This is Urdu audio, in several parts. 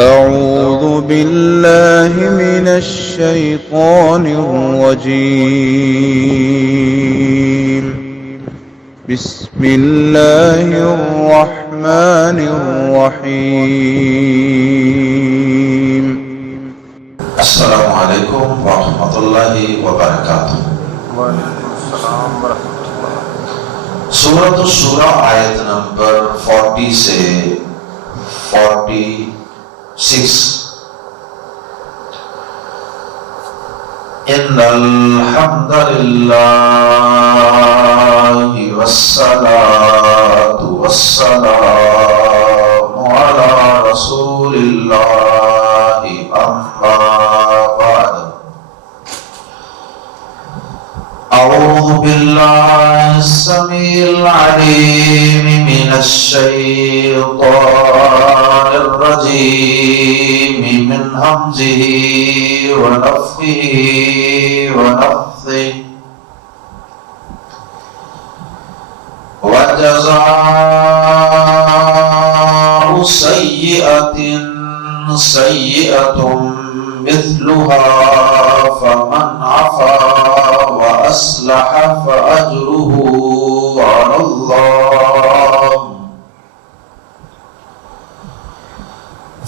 أعوذ بالله من الشيطان الرجيم. بسم الله الرحمن الرحيم. السلام علیکم ورحمۃ اللہ وبرکاتہ۔ وعلیکم السلام ورحمۃ اللہ۔ سورۃ الشورى آیت نمبر 40 سے 46۔ ان الحمد للہ والصلاۃ والسلام علی رسول اللہ اما بعد۔ اعوذ باللہ السمیع العلیم من الشیطان الرجیم من ہمزہ ونفخہ ونفثہ۔ وجزاء سیئۃ سیئۃ مثلها فمن عفا وأصلح فأجره على الله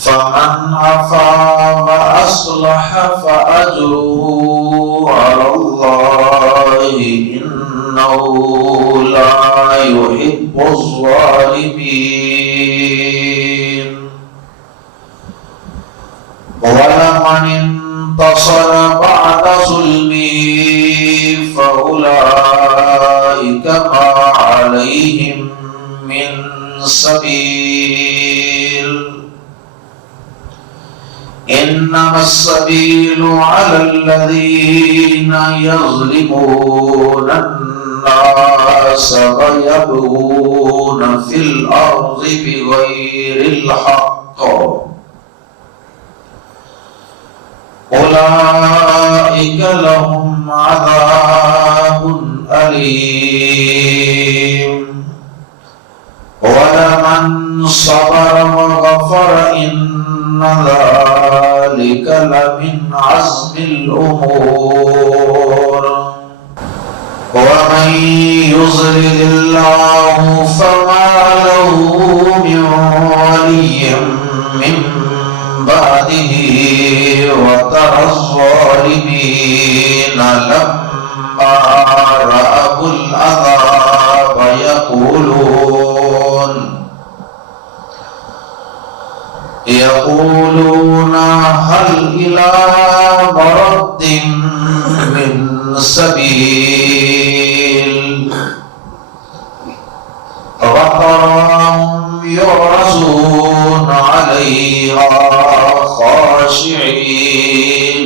فمن عفا وأصلح فأجره على الله إنه لا يحب الظالمين۔ وَلَمَنِ انتصر بعد ظلمه فأولئك ما عليهم من سبيل إنما السبيل على الذين يظلمون الناس ويبغون في الأرض بغير الحق أولئك لهم عذاب أليم۔ ولمن صبر وغفر إن ذلك لمن عزم الأمور۔ ومن يضلل الله فما له من ولي من بعده وترى الظالمين لما رأوا العذاب يقولون هل إلى مرد من سبيل وتراهم يعرضون عليها خاشعين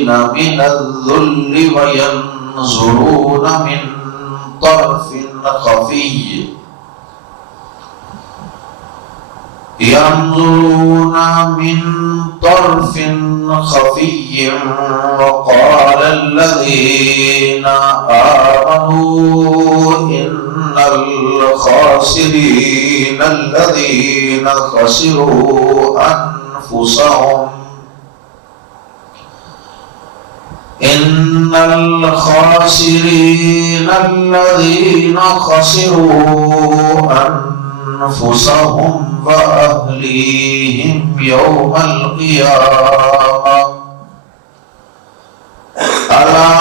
من الذل وينظرون من طرف خفي وقال الذين آمنوا إن الخاسرين الذين خسروا أنفسهم وأهليهم يوم القيامة ألا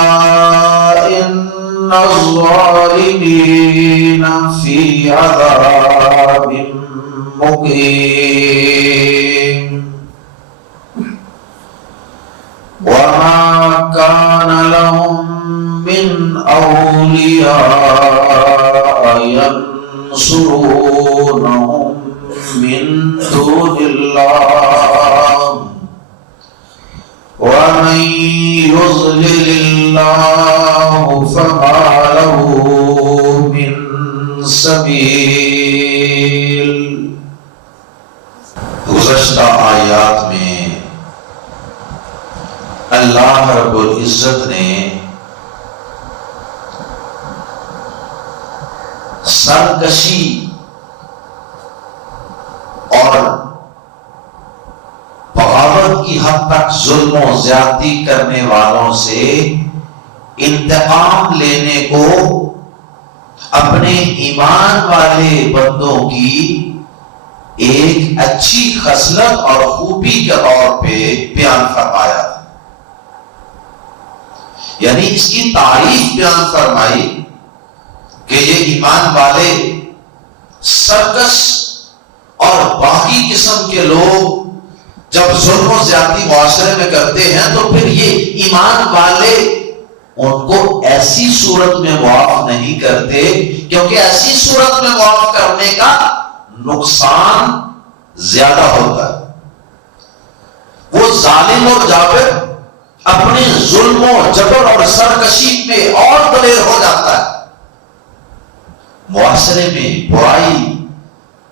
إن الظالمين في عذاب مقيم۔ وما كان لهم من أولياء ينصرونهم من دون الله ومن يضلل الله فما له من سبيل۔ گزشتہ آیات میں اللہ رب العزت نے سرکشی اور بغاوت قیامت کی حد تک ظلم و زیادتی کرنے والوں سے انتقام لینے کو اپنے ایمان والے بندوں کی ایک اچھی خصلت اور خوبی کے طور پہ بیان فرمایا تھا. یعنی اس کی تعریف بیان فرمائی کہ یہ ایمان والے سرکش اور باقی قسم کے لوگ جب ظلم و زیادتی معاشرے میں کرتے ہیں تو پھر یہ ایمان والے ان کو ایسی صورت میں معاف نہیں کرتے، کیونکہ ایسی صورت میں معاف کرنے کا نقصان زیادہ ہوتا ہے. وہ ظالم اور جابر اپنے ظلم و جبر اور سرکشی پہ اور دلیر ہو جاتا ہے. معاشرے میں برائی،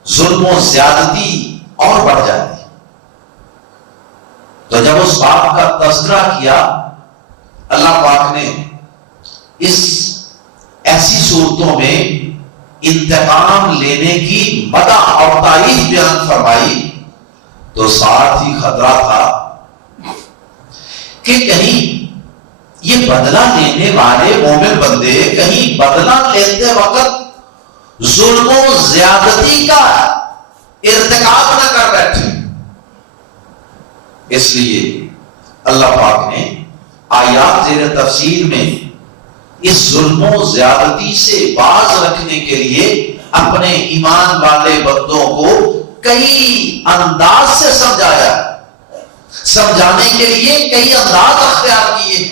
ظلم و زیادتی اور بڑھ جاتی. تو جب اس بات کا تذکرہ کیا اللہ پاک نے اس ایسی صورتوں میں انتقام لینے کی مدح اور تعریف بیان فرمائی تو ساتھ ہی خطرہ تھا کہ کہیں یہ بدلہ لینے والے مومن بندے کہیں بدلہ لیتے وقت ظلم و زیادتی کا ارتکاب نہ کر بیٹھے. اس لیے اللہ پاک نے آیات زیر تفسیر میں اس ظلم و زیادتی سے باز رکھنے کے لیے اپنے ایمان والے بندوں کو کئی انداز سے سمجھایا. سمجھانے کے لیے کئی انداز اختیار کیے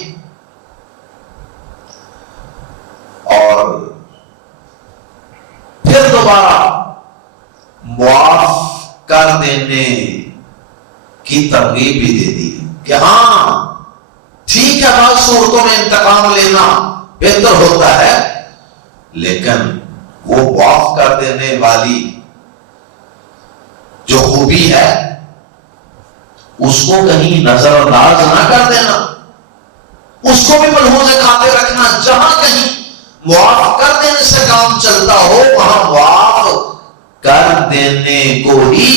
اور پھر دوبارہ معاف کر دینے کی ترغیب بھی دے دی کہ ہاں ٹھیک ہے بعض صورتوں میں انتقام لینا بہتر ہوتا ہے، لیکن وہ معاف کر دینے والی جو خوبی ہے اس کو کہیں نظر انداز نہ کر دینا، اس کو بھی ملحوظ کھاتے رکھنا. جہاں کہیں معاف کر دینے سے کام چلتا ہو وہاں معاف کر دینے کو ہی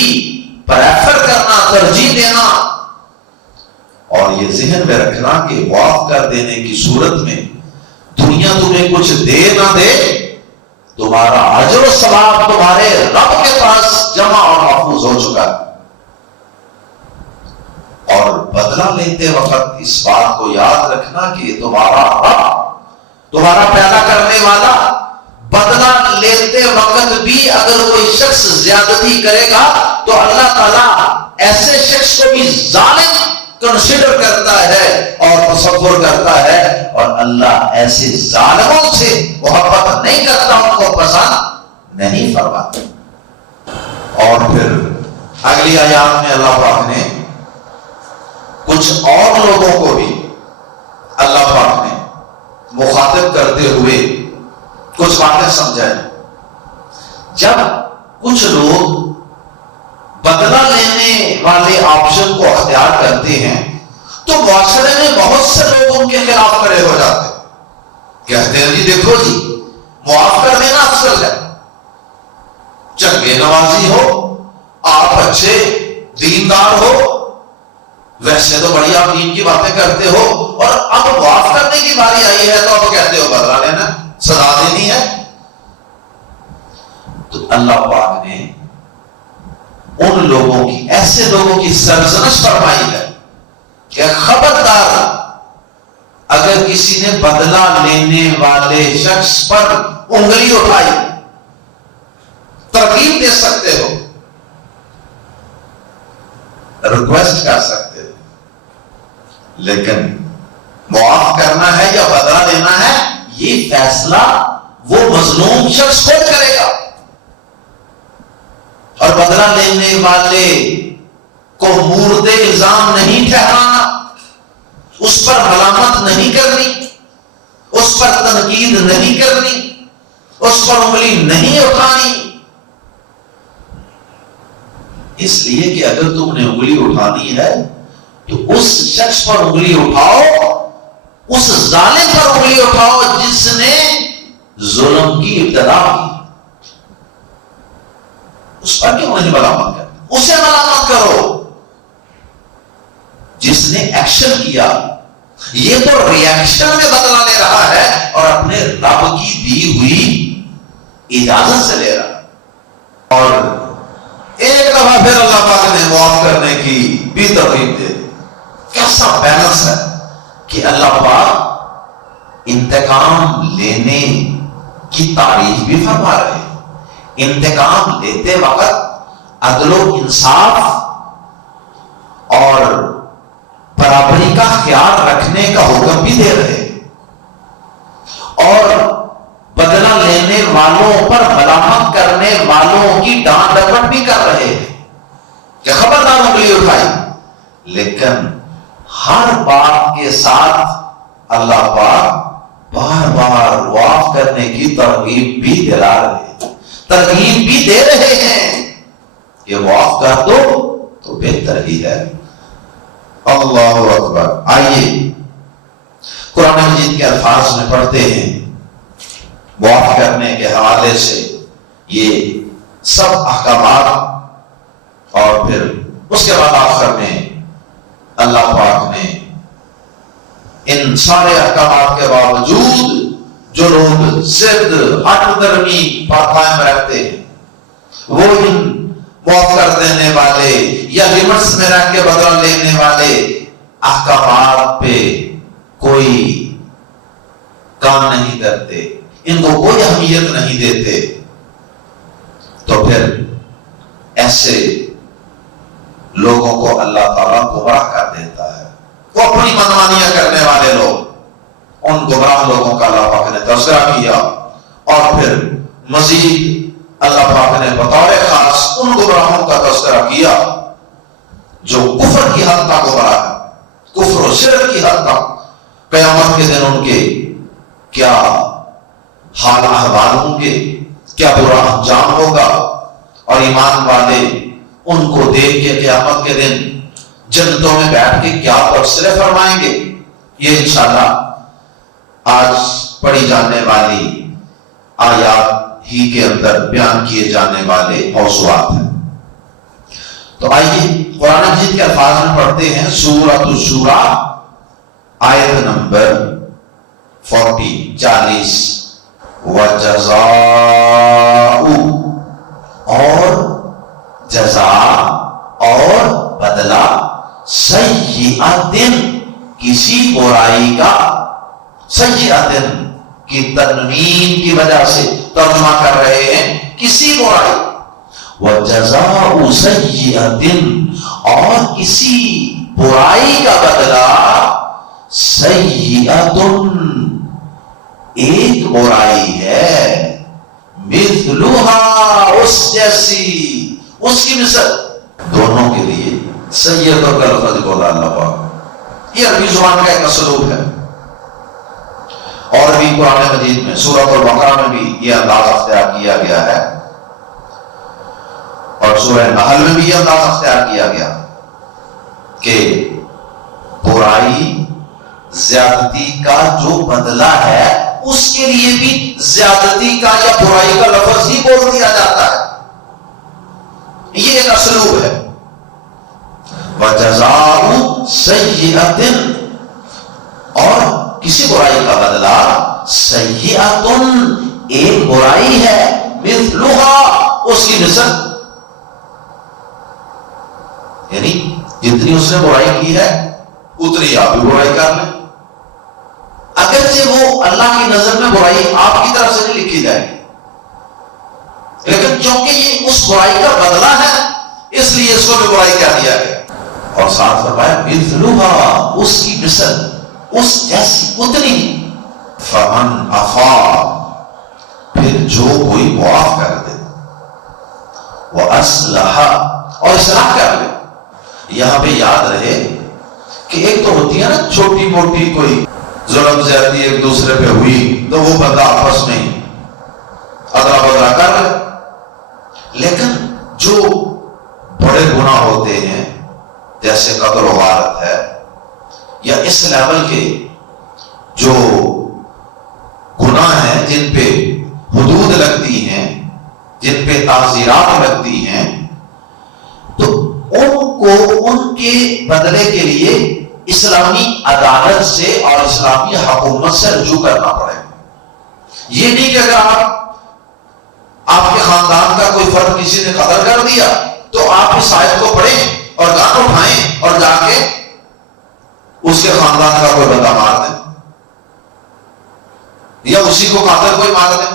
پریفر کرنا، ترجیح دینا. اور یہ ذہن میں رکھنا کہ معاف کر دینے کی صورت میں دنیا تمہیں کچھ دے نہ دے، تمہارا اجر و ثواب تمہارے رب کے پاس جمع اور محفوظ ہو چکا ہے. اور بدلہ لیتے وقت اس بات کو یاد رکھنا کہ تمہارا رب، تمہارا پیدا کرنے والا، بدلہ لیتے وقت بھی اگر کوئی شخص زیادتی کرے گا تو اللہ تعالیٰ ایسے شخص کو بھی ظالم کنسیڈر کرتا ہے اور تصور کرتا ہے، اور اللہ ایسے ظالموں سے محبت نہیں کرتا، ان کو پسند نہیں فرماتا. اور پھر اگلی آیات میں اللہ پاک نے کچھ اور لوگوں کو بھی اللہ پاک نے مخاطب کرتے ہوئے کچھ باتیں سمجھائیں. جب کچھ لوگ بدلہ لینے والے آپشن کو اختیار کرتے ہیں تو معاشرے میں بہت سے لوگ ان کے خلاف کھڑے ہو جاتے ہیں. کہتے ہیں جی دیکھو جی معاف کر دینا افضل ہے، چنگے نوازی ہو، آپ اچھے دیندار ہو، ویسے تو بڑی آپ دین کی باتیں کرتے ہو، اور اب معاف کرنے کی باری آئی ہے تو آپ کہتے ہو بدلہ لینا، سزا دینی ہے. تو اللہ پاک نے ان لوگوں کی، ایسے لوگوں کی سرزنش فرمائی ہے کہ خبردار اگر کسی نے بدلہ لینے والے شخص پر انگلی اٹھائی، ترغیب دے سکتے ہو، ریکویسٹ کر سکتے ہو، لیکن معاف کرنا ہے یا بدلہ لینا ہے یہ فیصلہ وہ مظلوم شخص خود کرے گا. اور بدلہ لینے والے کو مورد الزام نہیں ٹھہرانا، اس پر ملامت نہیں کرنی، اس پر تنقید نہیں کرنی، اس پر انگلی نہیں اٹھانی. اس لیے کہ اگر تم نے انگلی اٹھانی ہے تو اس شخص پر انگلی اٹھاؤ، اس ظالم پر انگلی اٹھاؤ جس نے ظلم کی ابتدا کی. اس پر کیوں نہیں ملامت کرتے؟ اسے ملامت کرو. جس نے ایکشن کیا یہ تو ریئیکشن میں بدلہ لے رہا ہے اور اپنے رب کی دی ہوئی اجازت سے لے رہا، اور ایک دفعہ پھر اللہ پاک نے معاف کرنے کی بھی ترغیب دے دی۔ کیسا بیلنس ہے کہ اللہ پاک انتقام لینے کی تعریف بھی فرما رہے ہیں، انتقام لیتے وقت عدل و انصاف اور برابری کا خیال رکھنے کا حکم بھی دے رہے ہیں، اور بدلہ لینے والوں پر ملامت کرنے والوں کی ڈانٹ ڈپٹ بھی کر رہے ہیں کہ خبردار انگلی اٹھائی، لیکن ہر بات کے ساتھ اللہ پاک بار بار معاف کرنے کی ترغیب بھی دلا رہے ہیں، ترغیب بھی دے رہے ہیں کہ معاف کر دو تو بہتر ہی ہے۔ اللہ اکبر۔ آئیے قرآن مجید کے الفاظ میں پڑھتے ہیں معاف کرنے کے حوالے سے یہ سب احکامات، اور پھر اس کے بعد آخر میں اللہ پاک نے ان سارے احکامات کے باوجود جو لوگ ضد ہٹ درمی پر قائم رہتے ہیں، وہ ان معاف کر دینے والے یا لمٹس میں رہ کے بدل لینے والے احکامات پہ کوئی کام نہیں کرتے، ان کو کوئی اہمیت نہیں دیتے، تو پھر ایسے لوگوں کو اللہ تعالیٰ گمراہ کر دیتا ہے۔ وہ اپنی منمانیاں کرنے والے لوگ، ان گمراہ لوگوں کا اللہ پاک نے تذکرہ کیا، اور پھر مزید اللہ پاک نے بطور خاص ان گمراہوں کا تذکرہ کیا جو کفر کی حد تک گمراہ ہے، کفر و شرک کی حد تک۔ قیامت کے دن ان کے کیا حال احوال ہوں گے، کیا برا انجام ہوگا، اور ایمان والے ان کو دیکھ کے قیامت کے دن جنتوں میں بیٹھ کے کیا تبصرے فرمائیں گے، یہ انشاءاللہ آج پڑھی جانے والی آیات ہی کے اندر بیان کیے جانے والے موضوعات ہیں۔ تو آئیے قرآن مجید کے الفاظ میں پڑھتے ہیں سورۃ الشورى آیت نمبر 40 وَجَزَاءُ، اور جزا اور بدلہ، سیئۃ، کسی برائی کا، سیئۃ کی تنوین کی وجہ سے ترجمہ کر رہے ہیں کسی برائی، وَجَزَاءُ سَیِّئَةٍ، اور کسی برائی کا بدلہ، سیئۃ، ایک برائی ہے، مثلھا، اس جیسی، اس کی مثل، دونوں کے لیے سیئۃ کا لفظ بولا اللہ پاک۔ یہ عربی زبان کا ایک اسلوب ہے، اور بھی قرآن مجید میں سورۃ البقرہ میں بھی یہ انداز اختیار کیا گیا ہے، اور سورہ نحل میں بھی یہ انداز اختیار کیا گیا کہ برائی، زیادتی کا جو بدلہ ہے اس کے لیے بھی زیادتی کا یا برائی کا لفظ ہی بول دیا جاتا ہے، یہ ایک اسلوب ہے۔ وَجَزَاءُ سَیِّئَةٍ، اور کسی برائی کا بدلہ، سیئۃ، ایک برائی ہے، مثلھا، اس کی مثل، یعنی جتنی اس نے برائی کی ہے اتنی آپ بھی برائی کر لیں، اگرچہ وہ اللہ کی نظر میں برائی آپ کی طرف سے نہیں لکھی جائے گی، لیکن چونکہ یہ اس برائی کا بدلہ ہے اس لیے اس کو بھی برائی کر دیا گیا، اور ساتھ فرمایا مثلھا، اس کی مثل، اس جیسی، اتنی، فمن عفا، پھر جو کوئی معاف کر دے، وَأَصْلَحَ، اور اصلاح کر لے۔ یہاں پہ یاد رہے کہ ایک تو ہوتی ہے نا چھوٹی موٹی کوئی ظلم زیادتی ایک دوسرے پہ ہوئی تو وہ بندہ آپس میں ادرا بدرا کر لے، لیکن جو بڑے گناہ ہوتے ہیں جیسے قتل و غارت ہے، یا اس لیول کے جو گناہ ہیں جن پہ حدود لگتی ہیں، جن پہ تعزیرات لگتی ہیں، تو ان کو ان کے بدلے کے لیے اسلامی عدالت سے اور اسلامی حکومت سے رجوع کرنا پڑے. یہ نہیں کہ اگر آپ کے خاندان کا کوئی فرد کسی نے قتل کر دیا تو آپ اس آیت کو پڑھیں اور گان اٹھائیں اور جا کے اس کے خاندان کا کوئی بندہ مار دیں یا اسی کو قاتل کوئی مار دیں.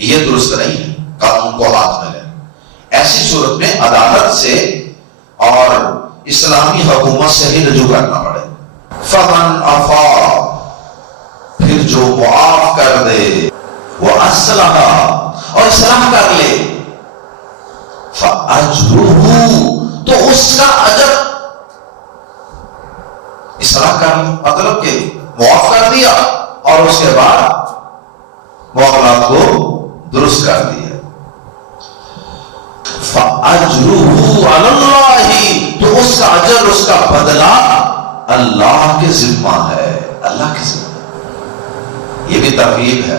یہ درست نہیں ہے. قانون کو ہاتھ میں لیں. ایسی صورت میں عدالت سے اور اسلامی حکومت سے ہی رجوع کرنا پڑے. فمن عفا، پھر جو معاف کر دے، وہ اصلح، اور اصلاح کر لے، فاجرہ، تو اس کا اجر. اصلاح کر لے مطلب کہ معاف کر دیا اور اس کے بعد معاملات کو درست کر دیا. فاجرہ علی اللہ، تو اس کا اجر، اس کا بدلہ اللہ کے ذمہ ہے. اللہ کے ذمہ. یہ بھی ترغیب ہے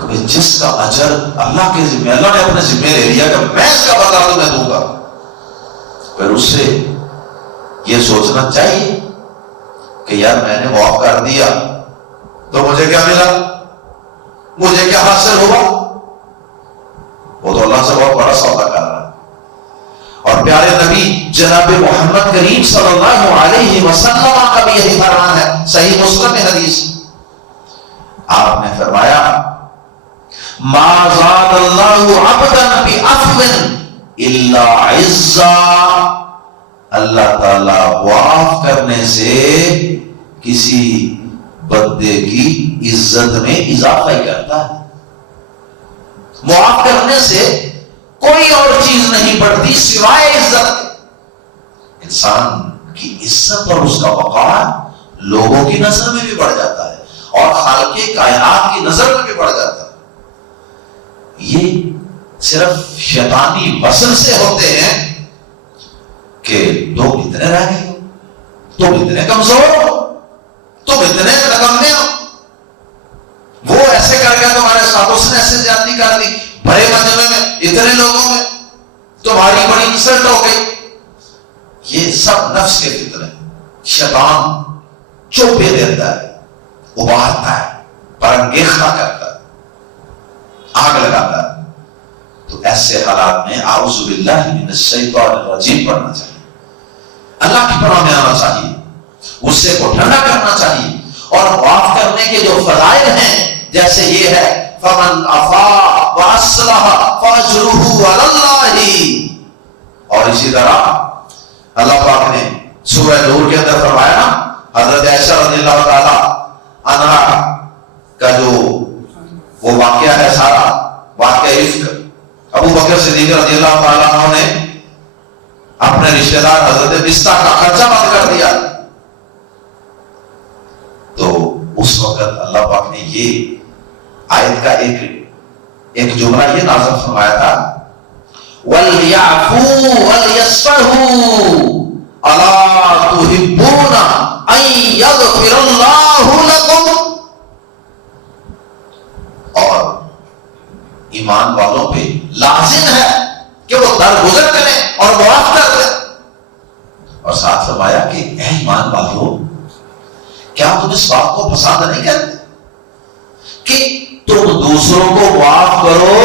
کہ جس کا اجر اللہ کے ذمہ، اللہ نے اپنے ذمہ لے لیا کہ میں اس کا بدلہ تمہیں دوں گا، پھر اس سے یہ سوچنا چاہیے کہ یار میں نے معاف کر دیا تو مجھے کیا ملا، مجھے کیا حاصل ہوا. وہ تو اللہ سے بہت بڑا سودا کر رہا ہے. اور پیارے نبی جناب محمد کریم صلی اللہ علیہ وسلم کا بھی یہی فرمان ہے. صحیح مسلم میں حدیث آپ نے فرمایا ما زاد اللہ عبدا بعفو الا عزا، اللہ تعالی معاف کرنے سے کسی بندے کی عزت میں اضافہ ہی کرتا ہے. معاف کرنے سے کوئی اور چیز نہیں بڑھتی سوائے عزت. انسان کی عزت اور اس کا وقار لوگوں کی نظر میں بھی بڑھ جاتا ہے اور خالق کائنات کی نظر میں بھی بڑھ جاتا ہے. یہ صرف شیطانی وصل سے ہوتے ہیں کہ تم اتنے رہ گئے ہو، تم اتنے کمزور ہو، تم اتنے نکمے ہو، وہ ایسے کر کے تمہارے ساتھ اس نے ایسے زیادتی کر دی، بڑے مجمع میں اتنے لوگوں میں تمہاری بڑی انسلٹ ہو گئی. یہ سب نفس کے فتنے. شیطان چوبے دیتا ہے، ابارتا ہے، پرانگیختہ کرتا ہے، آگ لگاتا ہے. تو ایسے حالات میں اعوذ باللہ من الشیطان الرجیم پڑھنا چاہیے، اللہ کی پناہ میں آنا چاہیے، غصے کو ٹھنڈا کرنا چاہیے. اور معاف کرنے کے جو فضائل ہیں جیسے یہ ہے فمن عفا واصلح فاجرہ علی اللہ. اور اسی طرح اللہ پاک نے سورہ نور کے اندر فرمایا نا، حضرت عائشہ رضی اللہ تعالی عنہا کا جو وہ واقعہ ہے، سارا واقعہ عفق، ابو بکر صدیق رضی اللہ تعالیٰ عنہ نے اپنے رشتہ دار حضرت مصطح کا خرچہ بند کر دیا. تو اس وقت اللہ پاک نے یہ آیت کا ایک جملہ یہ نازل فرمایا تھا وَلْيَعْفُوا وَلْيَصْفَحُوا أَلَا تُحِبُّونَ أَن يَغْفِرَ اللَّهُ لَكُمْ. اور ایمان والوں پہ لازم ہے کہ وہ درگزر کریں اور معاف کر دیں. اور ساتھ فرمایا کہ اے ایمان والوں، کیا تم اس بات کو پسند نہیں کرتے کہ تم دوسروں کو معاف کرو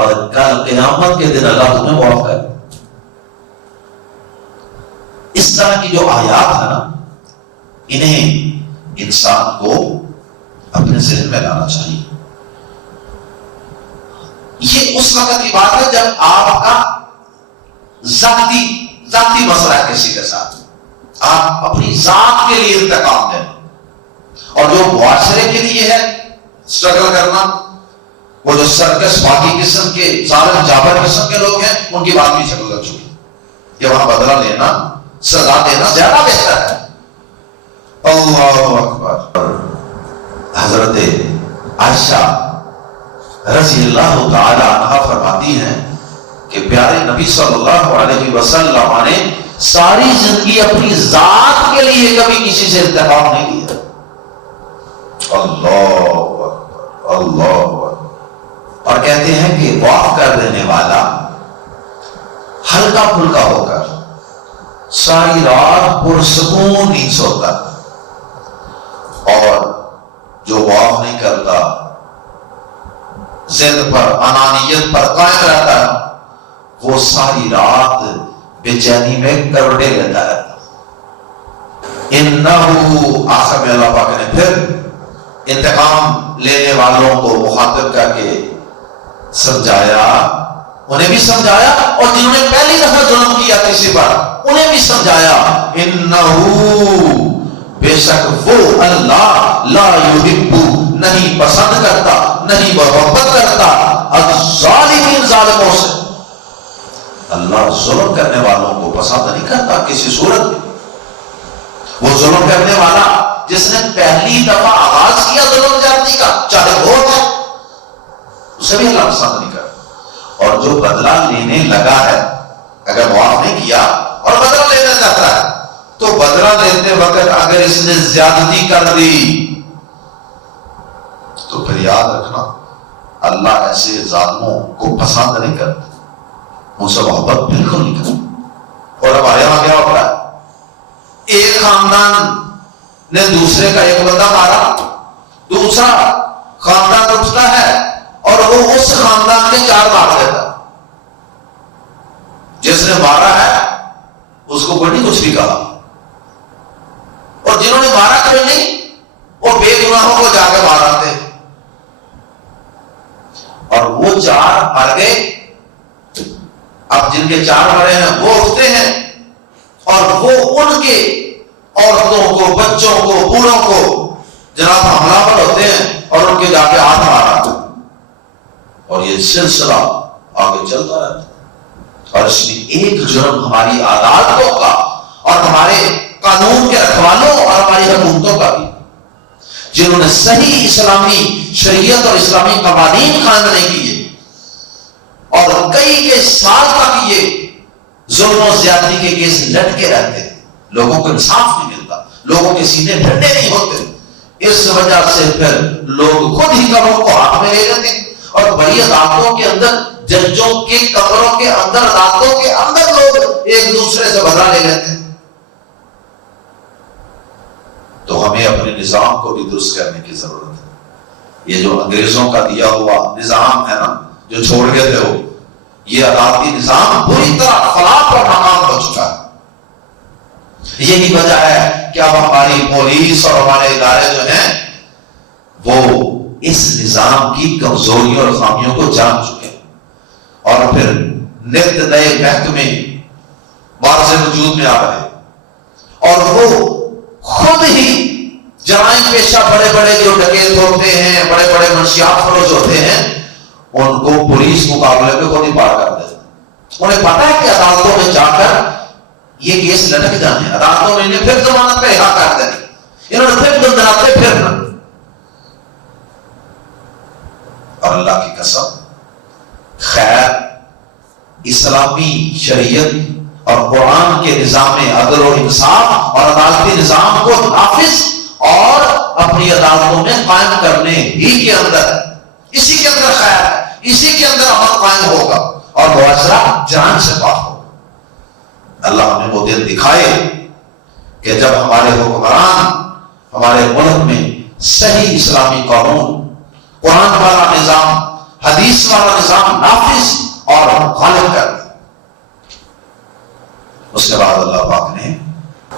اور کل قیامت کے دن اللہ تمہیں معاف کرے. اس طرح کی جو آیات ہے نا، انہیں انسان کو اپنے ذہن میں لانا چاہیے. یہ اس وقت کی بات ہے جب آپ کا ذاتی مسئلہ ہے کسی کے ساتھ، آپ اپنی ذات کے لیے انتقام دیں. اور جو معاشرے کے لیے ہے اسٹرگل کرنا، وہ جو سرکس باقی قسم کے ظالم جابر قسم کے لوگ ہیں، ان کی بات بھی چل کر چکی. کہ وہاں بدلہ لینا، سزا دینا زیادہ بہتر ہے. اللہ اکبر. حضرت عائشہ رضی اللہ تعالی عنہا فرماتی ہیں کہ پیارے نبی صلی اللہ علیہ وسلم نے ساری زندگی اپنی ذات کے لیے کبھی کسی سے انتقام نہیں لیا. اللہ اکبر، اللہ اکبر. اور کہتے ہیں کہ معاف کر دینے والا ہلکا پھلکا ہو کر ساری رات پرسکون نیند سوتا اور جو واف نہیں کرتا، ضد پر انانیت پر قائم رہتا ہے، وہ ساری رات بے چینی میں کروٹے لیتا رہتا۔ انہو آخر میں اللہ پاک نے پھر انتقام لینے والوں کو مخاطب کر کے سمجھایا، انہیں بھی سمجھایا، اور جنہوں نے پہلی دفعہ ظلم کیا کسی پر انہیں بھی سمجھایا، انہو بے شک وہ اللہ لا یحب نہیں پسند کرتا، نہیں محبت کرتا الظالمین ظالموں سے۔ اللہ ظلم کرنے والوں کو پسند نہیں کرتا کسی صورت میں۔ وہ ظلم کرنے والا جس نے پہلی دفعہ آغاز کیا ظلم جاتی کا، چاہے وہ ہے، اسے بھی اللہ پسند نہیں کرتا۔ اور جو بدلہ لینے لگا ہے، اگر معاف نہیں کیا اور بدلہ لینا چاہتا ہے، تو بدلہ لیتے وقت اگر اس نے زیادتی کر دی تو پھر یاد رکھنا اللہ ایسے ظالموں کو پسند نہیں کرتا، ان سے محبت بالکل نہیں کرتا۔ اور اب آیا کیا ہو رہا ہے، ایک خاندان نے دوسرے کا ایک بندہ مارا، دوسرا خاندان اٹھتا ہے اور وہ اس خاندان کے 4 مار دیتا۔ جس نے مارا ہے اس کو کوئی نہیں کچھ بھی کہا، اور جنہوں نے مارا کوئی نہیں، وہ بے گناہوں کو جا کے ماراتے، اور وہ 4 مر گئے۔ اب جن کے 4 مرے ہیں وہ اٹھتے ہیں اور وہ ان کے عورتوں کو، بچوں کو، بوڑھوں کو جناب حملہ پر ہوتے ہیں اور ان کے جا کے ہاتھ مارا، اور یہ سلسلہ آگے چلتا رہتا ہے۔ اور اس میں ایک جرم ہماری عدالتوں کا اور ہمارے قانون کے رکھوالوں اور ہماری حکومتوں کا بھی، جنہوں نے صحیح اسلامی شریعت اور اسلامی قوانین قائم نہیں کیے، اور کئی سال تک یہ ظلم و زیادتی کے کیس لٹکے رہتے، لوگوں کو انصاف نہیں ملتا، لوگوں کے سینے ٹھنڈے نہیں ہوتے۔ اس وجہ سے پھر لوگ خود ہی قبروں کو ہاتھ میں لے لیتے ہیں، اور بڑی عدالتوں کے اندر، ججوں کے قبروں کے اندر، عدالتوں کے اندر لوگ ایک دوسرے سے بدلہ لے لیتے ہیں۔ تو ہمیں اپنے نظام کو بھی درست کرنے کی ضرورت ہے۔ یہ جو انگریزوں کا دیا ہوا نظام ہے نا، جو چھوڑ گئے تھے وہ، یہ عدالتی نظام پوری طرح فلاح پر ناکام ہو چکا ہے۔ یہی وجہ ہے کہ اب ہماری پولیس اور ہمارے ادارے جو ہیں وہ اس نظام کی کمزوریوں اور خامیوں کو جان چکے ہیں، اور پھر نت نئے محکمے بارش وجود میں آ رہے ہیں، اور وہ خود ہی جرائم پیشہ بڑے بڑے جو ڈکیت ہوتے ہیں، بڑے بڑے منشیات فروش ہوتے ہیں، ان کو پولیس مقابلے میں خود ہی پار کر دیتے ہیں۔ انہیں پتا ہے کہ عدالتوں میں جا کر یہ کیس لٹک جانے، عدالتوں میں انہیں پھر ضمانت پہ رہا کر دیں، انہوں نے پھر گندراتے پھرنا۔ اور اللہ کی قسم، خیر اسلامی شریعت اور قرآن کے نظام عدل و انصاف اور عدالتی نظام کو نافذ اور اپنی عدالتوں میں قائم کرنے ہی کے اندر، اسی کے اندر خیر ہے، اسی کے اندر امن قائم ہوگا اور معاشرہ جان سے پاک ہوگا۔ اللہ ہمیں وہ دن دکھائے کہ جب ہمارے حکمران ہمارے ملک میں صحیح اسلامی قانون، قرآن والا نظام، حدیث والا نظام نافذ اور غالب کر دیں۔ اس کے بعد اللہ پاک نے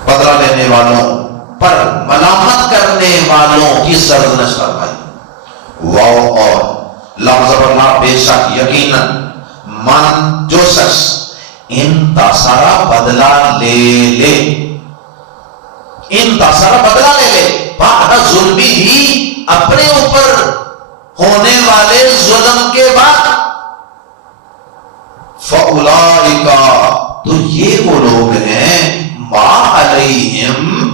بدلہ لینے والوں پر ملامت کرنے والوں کی سرزنش فرمائی۔ واو اور لفظ اللہ بے شک یقیناً من جو شخص ان تاثرہ بدلہ لے لے، ان تاثرہ بدلہ لے لے بعد ظلمی ہی، اپنے اوپر ہونے والے ظلم کے بعد، فَأُولَئِكَ تو یہ وہ لوگ ہیں ما علیہم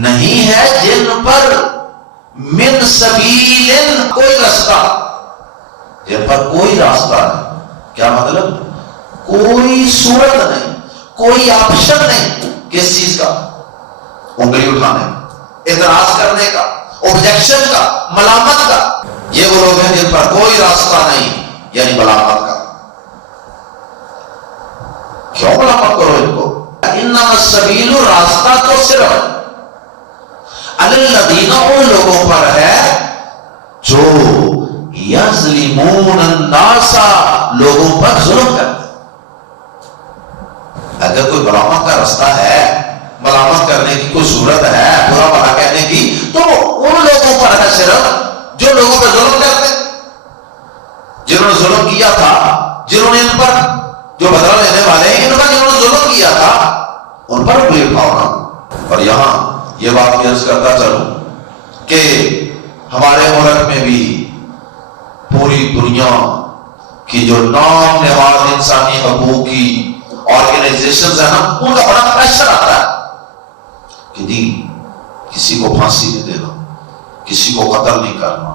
نہیں ہے جن پر من سبیل کوئی راستہ، جن پر کوئی راستہ نہیں۔ کیا مطلب؟ کوئی صورت نہیں، کوئی آپشن نہیں کس چیز کا؟ انگلی اٹھانے کا، اعتراض کرنے کا، اوبجیکشن کا، ملامت کا۔ یہ وہ لوگ ہیں جن پر کوئی راستہ نہیں، یعنی ملامت کا۔ کیوں ملامت کرو ان کو؟ انما السبیل، راستہ تو صرف علی الذین، ان لوگوں پر ہے جو یظلمون الناس، لوگوں پر ظلم کرتے۔ اگر کوئی ملامت کا رستہ ہے، ملامت کرنے کی کوئی صورت ہے، برا بھلا کہنے کی، تو ان لوگوں پر ہے صرف جو لوگوں پر ظلم کرتے، جنہوں نے ظلم کیا تھا، جنہوں نے ان پر جو بدلہ لینے والے ہیں، ان پر جنہوں نے ظلم کیا تھا، ان پر بھی اٹھاؤ۔ اور یہاں یہ بات بھی عرض کرتا چلوں کہ ہمارے ملک میں بھی پوری دنیا کی جو نام نہاد انسانی حقوق کی آرگنائزیشنز ہیں نا، ان کا بڑا پریشر آتا ہے کہ جی کسی کو پھانسی نہیں دینا، کسی کو قتل نہیں کرنا۔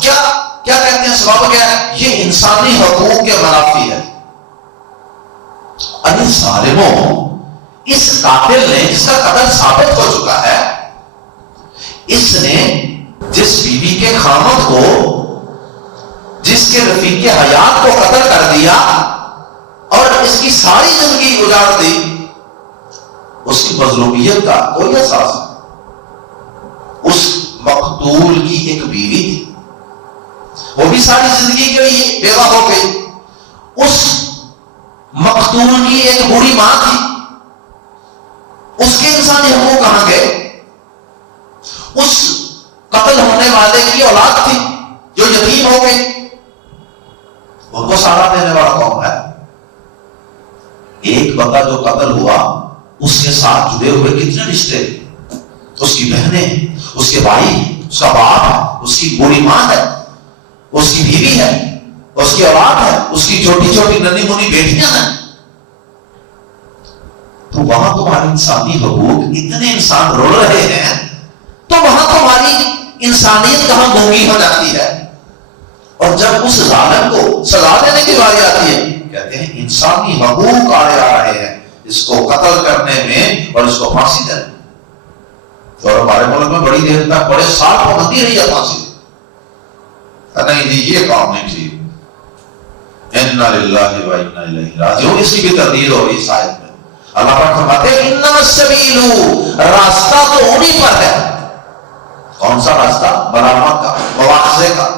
کیا کہتے ہیں؟ سبب کیا ہے؟ یہ انسانی حقوق کے منافی ہے۔ ارے ظالموں، اس قاتل نے، جس کا قتل ثابت ہو چکا ہے، اس نے جس بیوی کے خامد کو، جس کے رفیق حیات کو قتل کر دیا اور اس کی ساری زندگی گزار دی، اس کی مظلومیت کا کوئی احساس نہیں۔ اس مقتول کی ایک بیوی تھی، وہ بھی ساری زندگی کے لیے بیوہ ہو گئی۔ اس مقتول کی ایک بوڑھی ماں تھی، اس کے انسانی حقوق کہاں گئے؟ اس قتل ہونے والے کی اولاد تھی جو یتیم ہو گئی، ان کو سہارا دینے والا کون ہے؟ ایک بندہ جو قتل ہوا، اس کے ساتھ جڑے ہوئے کتنے رشتے، اس کی بہنیں، اس کے بھائی، اس کا باپ ہے، اس کی بوڑھی ماں ہے، اس کی بیوی ہے، اس کی اولاد ہے، اس کی چھوٹی چھوٹی ننھی منی بیٹیاں ہیں۔ تو وہاں تمہاری انسانی حقوق، اتنے انسان رو رہے ہیں، تو وہاں تمہاری انسانیت کہاں گونگی ہو جاتی ہے؟ اور جب اس ظالم کو سزا دینے کی باری آتی ہے، کہتے ہیں انسانی حقوق آڑے آ رہے ہیں اس کو قتل کرنے میں اور اس کو پھانسی دینے میں۔ اور ہمارے ملک میں بڑی دیر تک، بڑے سال پابندی رہی ہے پھانسی، نہیں جی یہ کام نہیں ٹھیک، انا للہ و انا الیہ راجعون، اس کی بھی تردید ہو رہی شاید میں۔ اللہ پاک فرماتے ہیں انما السبیل، راستہ تو انہی پر ہے۔ کون سا راستہ؟ ملامت کا، مواخذے کا،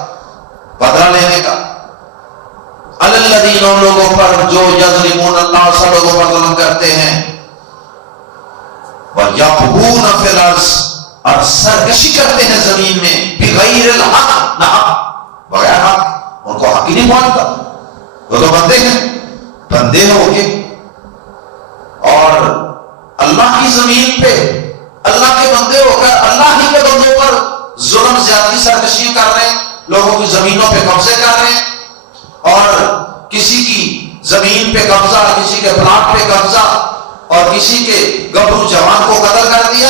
بدلہ لینے کا۔ علی الذین، ان لوگوں پر جو یظلمون الناس، لوگوں پر ظلم کرتے ہیں، وَيَبْغُونَ فِي الْأَرْضِ، اور سرکشی کرتے ہیں زمین میں، بغیر الحق، نہ حق، بغیر حق، ان کو حق ہی نہیں مانتا، وہ تو بندے ہیں، بندے ہو کے، اور اللہ کی زمین پہ اللہ کے بندے ہو کر اللہ ہی کے بندوں پر ظلم زیادتی سرکشی کر رہے ہیں، لوگوں کی زمینوں پہ قبضے کر رہے ہیں، اور کسی کی زمین پہ قبضہ، کسی کے پلاٹ پہ قبضہ، اور کسی کے گبرو جوان کو قتل کر دیا۔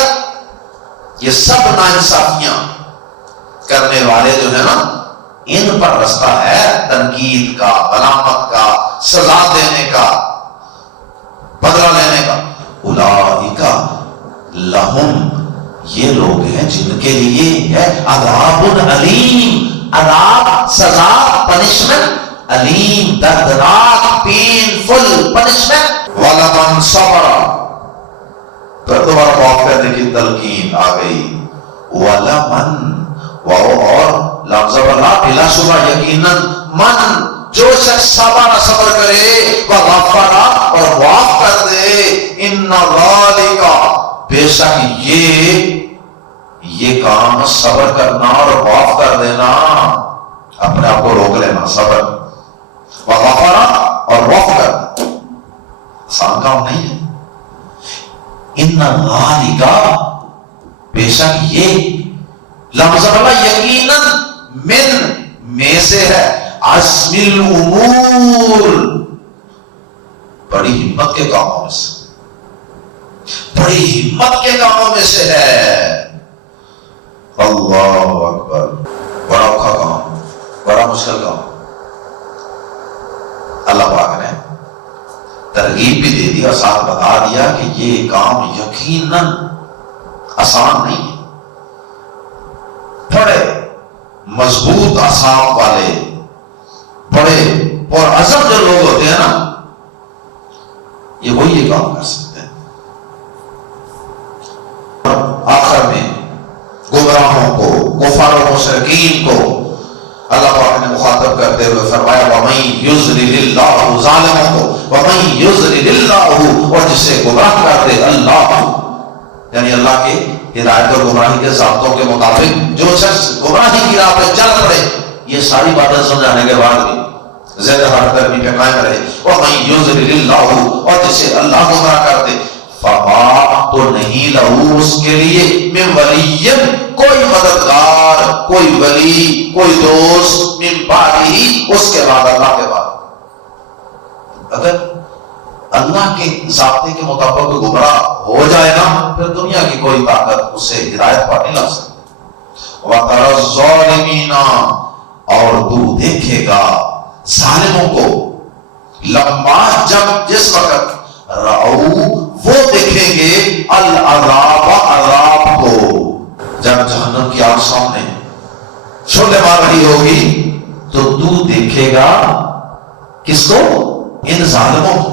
یہ سب ناانصافیاں کرنے والے جو ہے نا، ان پر رستہ ہے تنقید کا، ملامت کا، سزا دینے کا، بدلہ لینے کا۔ اولئک لہم، یہ لوگ ہیں جن کے لیے ہے عذاب علیم، عذاب، سزا، پنشمنٹ، علیم، دردناک، پینفل پنشمنٹ۔ وَلَمَنْ صَبَرَ، پھر دوبارہ معاف کرنے کی تلقین آ گئی۔ وَلَمَنْ، اور لفظ اللہ بلا شبہ یقیناً، من، جو شخص صبر کرے، وغفر، اور معاف کر دے، ان ذالک، بے شک یہ کام، صبر کرنا اور معاف کر دینا، اپنے آپ کو روک لینا، صبر، وغفر، اور معاف کر دینا، آسان کام نہیں ہے۔ ان ذالک، بے شک یہ، لفظ اللہ یقیناً، میں سے ہے، عزم الامور، بڑی ہمت کے کاموں میں سے، بڑی ہمت کے کاموں میں سے ہے۔ اللہ اکبر، بڑا اوکھا کام، بڑا مشکل کام۔ اللہ پاک نے ترغیب بھی دے دی اور ساتھ بتا دیا کہ یہ کام یقیناً آسان نہیں ہے۔ بڑے مضبوط اعصاب والے، بڑے اور عزم جو لوگ ہوتے ہیں نا، یہ وہی یہ کام کر سکتے ہیں۔ آخر میں گمراہوں کو، کفار و مشرکین کو اللہ پاک نے مخاطب کرتے ہوئے فرمایا وَمَن يُضْلِلِ اللَّهُ ظالموں کو وَمَن يُضْلِلِ اللَّهُ، اور جسے گمراہ کر دے اللہ، یعنی اللہ کے ہدایت اور گمراہی کے ضابطوں کے مطابق جو شخص گمراہی کی راہ پہ چل پڑے، یہ ساری باتیں سمجھانے کے بعد بھی زیادہ ہر درمی پہ قائم رہے، وَمَن يُضْلِلِ اللَّهُ، اور جسے اللہ گمراہ کر دے، فَمَا، تو نہیں لہو اس کے لیے، من ولی، کوئی مددگار، کوئی ولی، کوئی دوست، من بعدہ، اس کے بعد، اللہ کے بعد۔ اگر اللہ کے ضابطے کے مطابق گمراہ ہو جائے نا، پھر دنیا کی کوئی طاقت اسے ہدایت پر نہیں لا سکتی۔ وَتَرَى الظَّالِمِينَ، اور تو دیکھے گا ظالموں کو، لما، جب، جس وقت، رَعَوْا، وہ دیکھیں گے، العذاب، عذاب کو، جب جہنم کی آگ سامنے شعلے مار رہی ہوگی تو دیکھے گا کس کو؟ ان ظالموں کو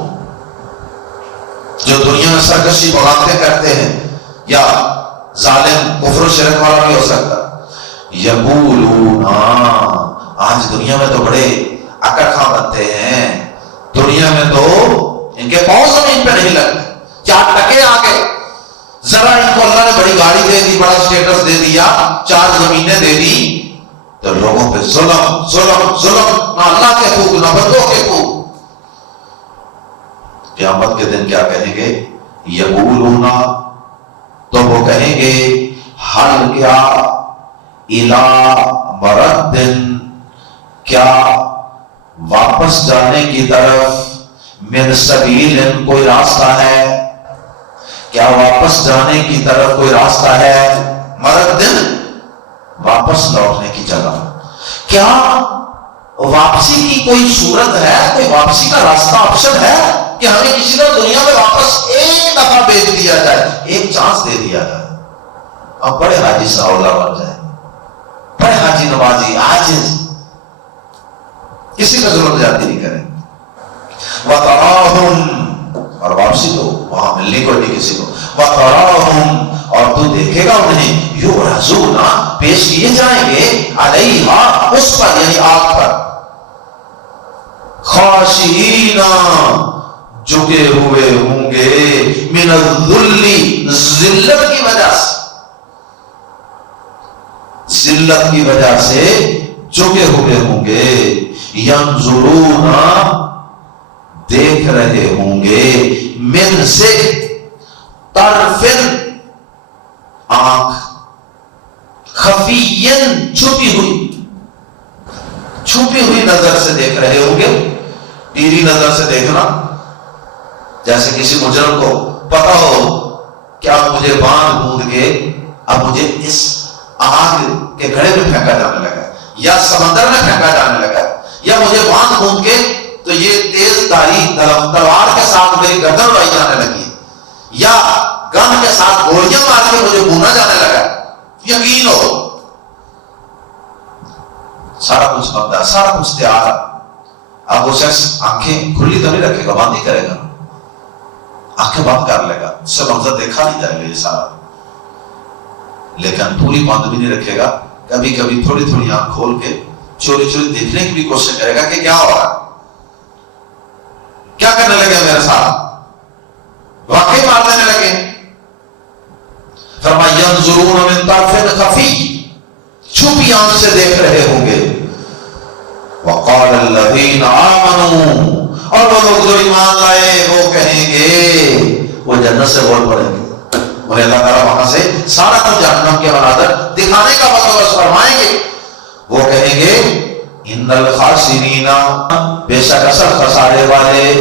جو دنیا میں سرکشی بغاوتیں کرتے ہیں، یا ظالم کفر و شرک والا بھی ہو سکتا۔ یقولون، آج دنیا میں تو بڑے اکڑ خاں بنتے ہیں، دنیا میں تو ان کے پاؤں زمین پہ نہیں لگتے، 4 ٹکے آگے، ذرا ان کو اللہ نے بڑی گاڑی دے دی، بڑا سٹیٹس دے دیا، 4 زمینیں دے دی، تو لوگوں پہ ظلم ظلم ظلم، نہ اللہ کے حقوق نہ بندوں کے حقوق۔ قیامت کے دن کیا کہیں گے؟ یقولون، تو وہ کہیں گے، حل کیا، الی مرد، کیا واپس جانے کی طرف، من سبیل، کوئی راستہ ہے، کیا واپس جانے کی طرف کوئی راستہ ہے؟ مرد، واپس لوٹنے کی جگہ، کیا واپسی کی کوئی صورت ہے، کوئی واپسی کا راستہ آپشن ہے کہ ہمیں کسی طرح دنیا میں واپس ایک دفعہ بھیج دیا جائے، ایک چانس دے دیا جائے، اب بڑے حاجی ساولہ بن جائے، بڑے حاجی نوازی، عاجز، کسی کا ضرورت جاتی نہیں کریں۔ وَتَرَاهُمْ، اور واپسی تو وہاں ملنے کو نہیں کسی کو، وَتَرَاهُمْ، اور تو دیکھے گا انہیں، يُعْرَضُونَ، پیش کیے جائیں گے، عَلَيْهَا، اس پر، یعنی آگ پر، خاشعین، جھکے ہوئے ہوں گے، من الذل، ذلت کی وجہ سے، ذلت کی وجہ سے جھکے ہوئے ہوں گے، ینظرون، دیکھ رہے ہوں گے، من سے، طرفن، آنکھ، خفین، چھپی ہوئی نظر سے دیکھ رہے ہوں گے، ٹیری نظر سے دیکھنا، جیسے کسی مجرم کو پتا ہو کہ اب مجھے باندھ بوند کے اب مجھے اس آگ کے گھڑے میں پھینکا جانے لگا، یا سمندر میں پھینکا جانے لگا، یا مجھے باندھ بوند کے تو یہ تیز دھاری تلوار کے ساتھ میری گردن اڑائی جانے لگی، یا گن کے ساتھ گولیاں مار کے مجھے بھونا جانے لگا، یقین ہو سارا کچھ بندہ، سارا کچھ تیار ہے۔ اب وہ شخص آنکھیں کھلی تو نہیں رکھے گا، بند ہی کرے گا، آنکھیں بند کر لے گا، اس سے منظر دیکھا نہیں جائے گا یہ سارا، لیکن پوری بند بھی نہیں رکھے گا، کبھی کبھی تھوڑی تھوڑی آنکھ کھول کے چوری چوری دیکھنے کی بھی کوشش کرے گا کہ کیا ہو رہا ہے، کیا کرنے لگے میرے ساتھ، واقعی مار دینے لگے۔ فرمایا ینظرون من طرف خفی، چھپی آنکھ سے دیکھ رہے ہوں گے، وقال الذین آمنوا، اور وہ لوگ جو ایمان لائے وہ کہیں گے، وہ جنت سے بول پڑیں گے، انہیں اللہ تعالیٰ وہاں سے سارا کچھ جہنم کے مناظر دکھانے کا بندوبست فرمائیں گے، وہ کہیں گے ان الخاسرین، بے شک اصل خسارے والے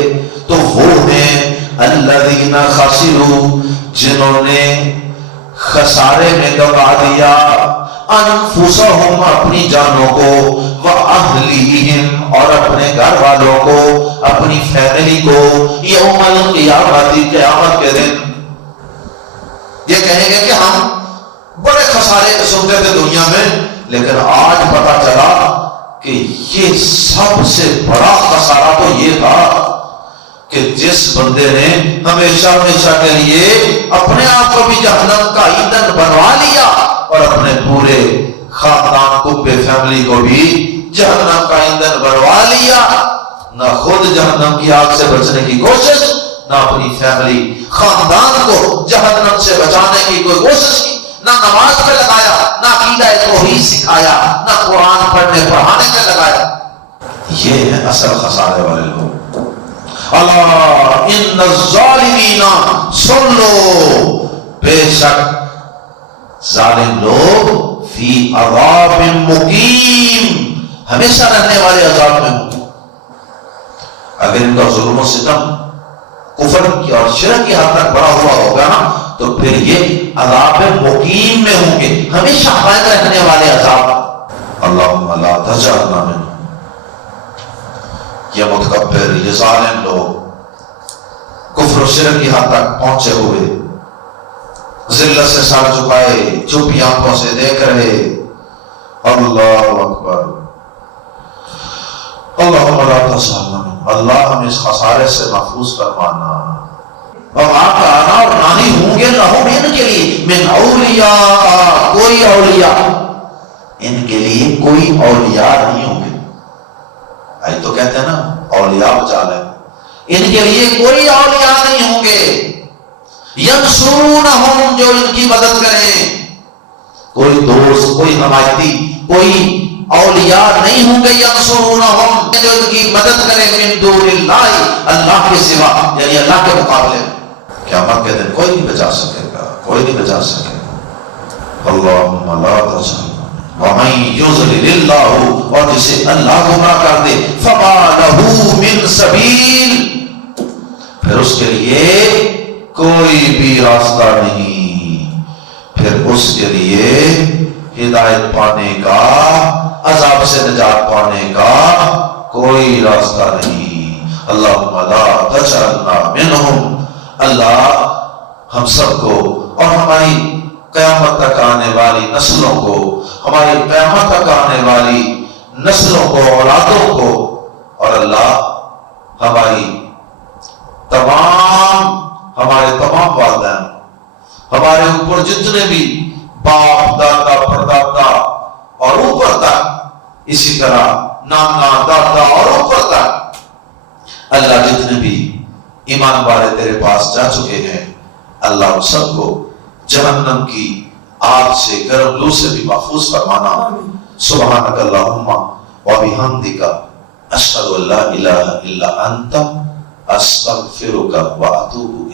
تو وہ ہیں الذین خسروا، جنہوں نے خسارے میں گوا دیا، انفسہم، اپنی جانوں کو، واہلیہم، اور اپنے گھر والوں کو، اپنی فیملی کو، یوم القیامت، قیامت کے دن۔ یہ کہیں گے کہ ہم بڑے خسارے سنتے تھے دنیا میں، لیکن آج پتا چلا کہ یہ سب سے بڑا خسارہ تو یہ تھا کہ جس بندے نے ہمیشہ ہمیشہ کے لیے اپنے آپ کو بھی جہنم کا ایندھن بنوا لیا اور اپنے پورے خاندان کو فیملی کو بھی جہنم کا ایندھن بنوا لیا، نہ خود جہنم کی آگ سے بچنے کی کوشش، نہ اپنی فیملی خاندان کو جہنم سے بچانے کی کوئی کوشش کی، نہ نماز پہ لگایا، نہ عقیدہ توحید سکھایا، نہ قرآن پڑھنے پڑھانے پہ لگایا۔ یہ ہے اصل خسارے والے لوگ۔ اللہ ان الظالمین، سن لو بے شک ظالم لوگ فی عذاب مقیم، ہمیشہ رہنے والے عذاب میں ہوں۔ اگر ان کا ظلم و ستم کفر کی اور شرک کی حد تک بڑا ہوا ہوگا نا تو پھر یہ عذاب مقیم میں ہوں گے، ہمیشہ قائم رہنے والے عذاب۔ اللہم لا تجعلنا منهم۔ یہ متکبر، یہ ظالم لوگ کفر و شرک کی حد تک پہنچے ہوئے، ذلت سے سر جھکائے، چوپی آنکھوں سے دیکھ رہے، اللہ اکبر، اللہم لا تجعلنا منهم، اللہ ہمیں اس خسارے سے محفوظ فرمانا۔ اور آپ کا آنا اور نہ ہی ہوں گے لہم ان کے لیے من اولیاء، کوئی اولیاء، ان کے لیے کوئی اولیاء نہیں ہوں گے۔ آج تو کہتے ہیں نا اولیاء بچا لیں، ان کے لیے کوئی اولیاء نہیں ہوں گے، ینصرونہم، جو ان کی مدد کریں، کوئی دوست، کوئی حمایتی، کوئی اولیاء نہیں ہوں گے، ینصرونہم، جو ان کی مدد کریں، من دون اللہ، اللہ کے سوا، یعنی اللہ کے مقابلے میں۔ قیامت کے دن کوئی نہیں بچا سکے گا، کوئی نہیں بچا سکے گا۔ اللہم لا تجعلنا وَمَن يُضْلِلِ اللَّهُ، اور جسے اللہ گمراہ کر دے، فَمَا لَهُ مِن سَبِيلٍ، پھر اس کے لیے کوئی بھی راستہ نہیں، پھر اس کے لیے ہدایت پانے کا، عذاب سے نجات پانے کا کوئی راستہ نہیں۔ اللہم لا تجعلنا منہم، اللہ ہم سب کو اور ہماری قیامت تک آنے والی نسلوں کو، ہماری قیامت تک آنے والی نسلوں کو، اولادوں کو، اور اللہ ہمارے تمام والدین، ہمارے اوپر جتنے بھی باپ، دادا، پردادا اور اوپر تک، اسی طرح نانا، دادا اور اوپر تک، اللہ جتنے بھی ایمان والے تیرے پاس جا چکے ہیں، اللہ ان سب کو جہنم کی آگ سے، گرم لو سے بھی محفوظ فرمانا۔ سبحانک اللہم و بحمدک، اشہد ان لا الہ الا انت، استغفرک و اتوب